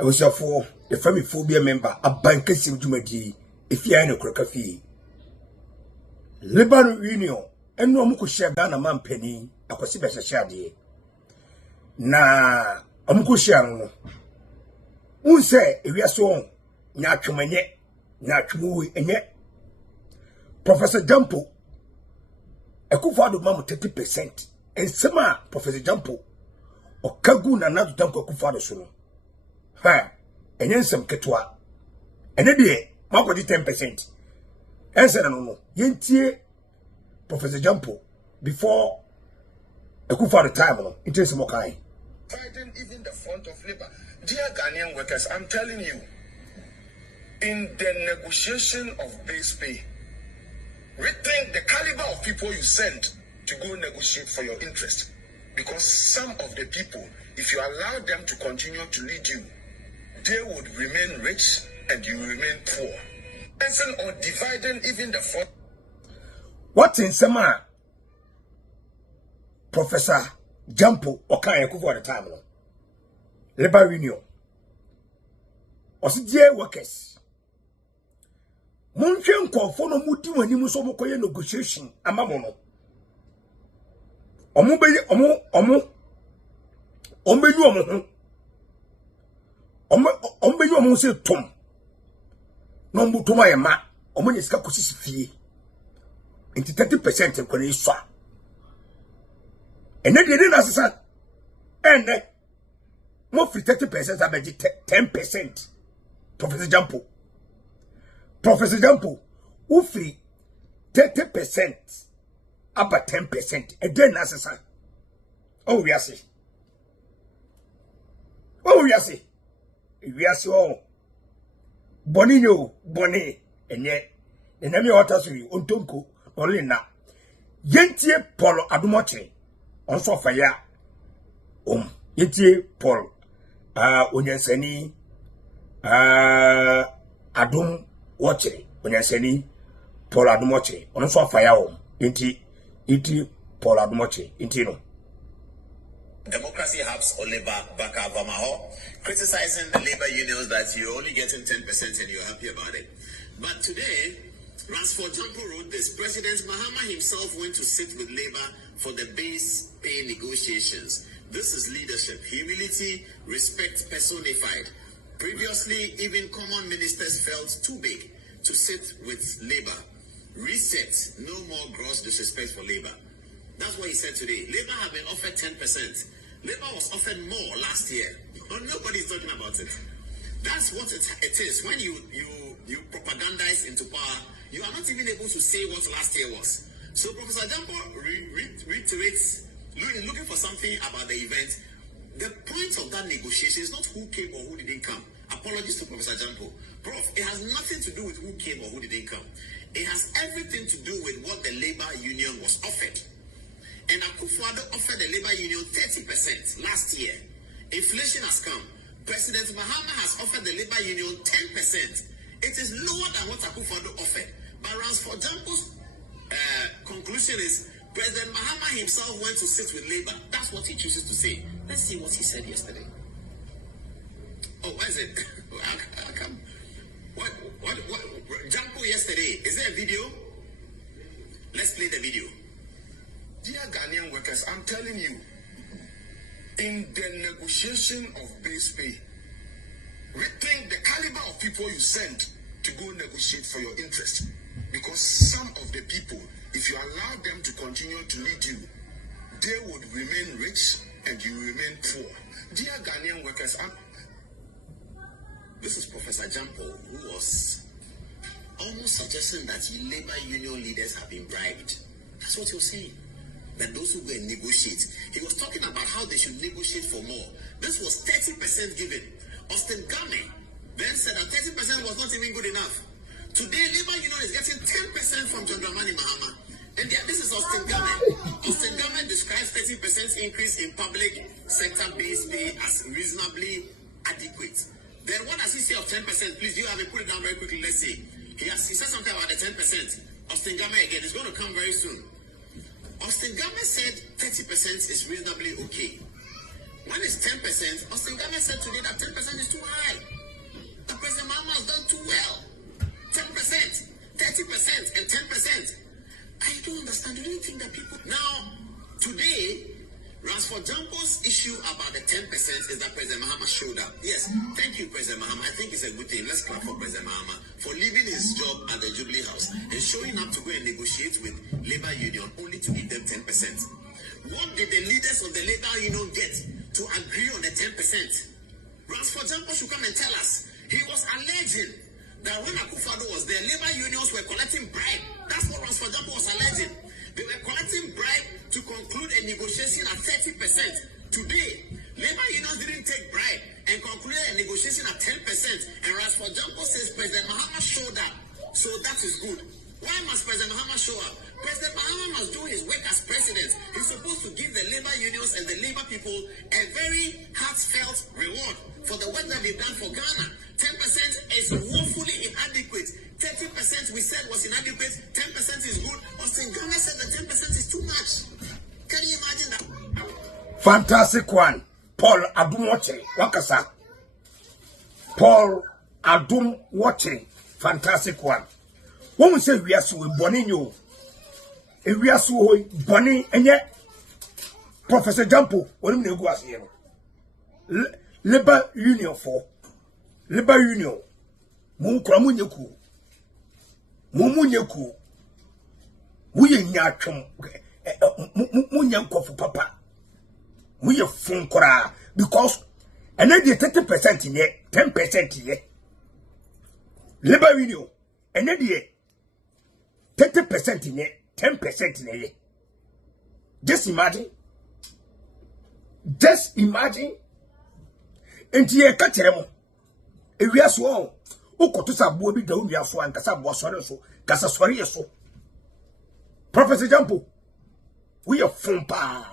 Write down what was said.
I was for the family phobia member, a bank kesiem jumadi, if you are in a crocafee. Lebanon Union, and no muku share Ghana man penny, a possible share de. Na, a muku share. Un say, if you are so, Natumane, Natumu, and yet Professor Gyampo, a coup for the mamma 30%, and Sama, Professor Gyampo, or Kagun and not Danko Kufado Suno. Ha, and then some Ketua, and a day, Marco 10%. Answer no, Yentie, Professor Gyampo, before a coup for the time, it is more kind. Fighting even the front of labor. Dear Ghanaian workers, I'm telling you, in the negotiation of base pay, rethink the caliber of people you send to go negotiate for your interest. Because some of the people, if you allow them to continue to lead you, they would remain rich and you remain poor. Person or dividing even the front. What in Sama, Professor Gyampo, or Kaya Kufu at the time? Labor Union. Or dear workers. Montreal conform muti when you must negotiation amamono. Omo say tom. No mutuma yama. Omo niska kusisi fie. Into 30% in kone iswa. And then they didn't assess. And then more free 30% abeji 10%. Professor Gyampo. Professor Gyampo, who free 30% up at 10%. And then assess. Oh, we are see. Oh, we are see. We are see all. Bonino, Bonnie, and yet, the name of Otasuri, Untonko, only now. Yentie Paul Adumoche, on Sofaya. Yentie Paul, Unyaseni, Adum Watche, Unyaseni, Paul Adumoche, on Sofaya, Inti Paul Adumoche, Intino. Democracy Hub's Oliver Baka Vamaho criticizing the labor unions that you're only getting 10% and you're happy about it. But today, Ransford Gyampo wrote this. President Mahama himself went to sit with labor for the base pay negotiations. This is leadership, humility, respect personified. Previously, even common ministers felt too big to sit with labor. Reset, no more gross disrespect for labor. That's what he said today. Labor have been offered 10%. Labor was offered more last year. But nobody's talking about it. That's what it is. When you propagandize into power, you are not even able to say what last year was. So Professor Gyampo reiterates, looking for something about the event. The point of that negotiation is not who came or who didn't come. Apologies to Professor Gyampo. Prof, it has nothing to do with who came or who didn't come. It has everything to do with what the labor union was offered. And Akufo-Addo offered the labor union 30% last year. Inflation has come. President Mahama has offered the labor union 10%. It is lower than what Akufo-Addo offered. But Ransford Gyampo's conclusion is President Mahama himself went to sit with labor. That's what he chooses to say. Let's see what he said yesterday. Oh, what is it? I come. What Gyampo yesterday? Is there a video? Let's play the video. Dear Ghanaian workers, I'm telling you, in the negotiation of base pay, rethink the caliber of people you send to go negotiate for your interest. Because some of the people, if you allow them to continue to lead you, they would remain rich and you remain poor. Dear Ghanaian workers, this is Professor Gyampo, who was almost suggesting that labor union leaders have been bribed. That's what he was saying. That those who go and negotiate. He was talking about how they should negotiate for more. This was 30% given. Austin Game then said that 30% was not even good enough. Today, labor union is getting 10% from John Dramani Mahama. And this is Austin Game. Austin Game describes 30% increase in public sector base pay as reasonably adequate. Then what does he say of 10%? Please, you have it, put it down very quickly. Let's see. He said something about the 10%. Austin Game again is going to come very soon. Austin Game said 30% is reasonably okay. When it's 10%, Austin Game said today that 10% is too high. up. Yes, thank you, President Mahama. I think it's a good thing. Let's clap for President Mahama for leaving his job at the Jubilee House and showing up to go and negotiate with Labour Union only to give them 10%. What did the leaders of the Labour Union get to agree on the 10%? Ransford Gyampo should come and tell us. He was alleging that when Akufo-Addo was there, Labour unions were collecting bribe. That's what Ransford Gyampo was alleging. They were collecting bribe to conclude a negotiation at 30%. Today, Labour unions didn't take bribe and concluded a negotiation at 10%. And Ransford Gyampo says President Mahama showed up. So that is good. Why must President Mahama show up? President Mahama must do his work as president. He's supposed to give the Labour unions and the Labour people a very heartfelt reward for the work that they've done for Ghana. 10% is woefully inadequate. 30% we said was inadequate. 10% is good. Austin Ghana said that 10% is too much. Can you imagine that? Fantastic one. Paul Adum watching. Wakasa. Paul Adum watching. Fantastic one. When we say we are so bonny you, we are so bonny and yet Professor Gyampo, what do you go as here? Labour Union for Labour Union. Munkramunyaku. Mumunyaku. Muye nyachum. Munyanko papa. Muye funkora. Because another 30% in here, 10% in here. Labour Union. Another 30% in here, 10% in here. Just imagine. Just imagine. And here, Kateremo. If we are so, Okotusa Bobby down your so and Casabo so, Casaswari so. Professor Gyampo, we are fumpa.